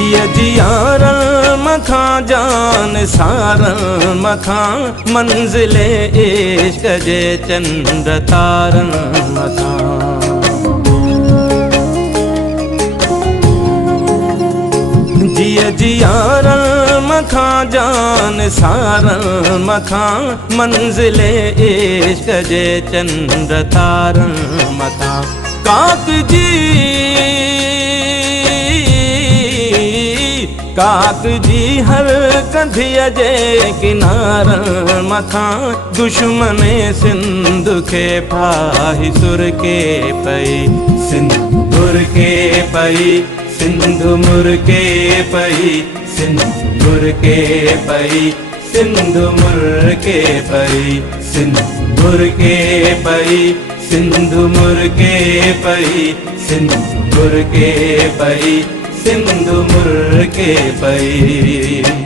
जिया जियारल मखा जान सारल मखा मंजिले इश्क जे चंद तारल मखा। जिया जियारल मखा जान सारल मखा मंजिले इश्क जे चंद तारल मखा। काक जी हर कंधिया जे किनार मथा दुश्मन सिंध के फाही सुर के पई सिंध मुर के पई सिंध मुर के पई सिंध मुर के पई सिंध मुर के पई सिंध मुर के पई सिंध मुर के पई सिंध मुर के पई सिंधु मुर के पई।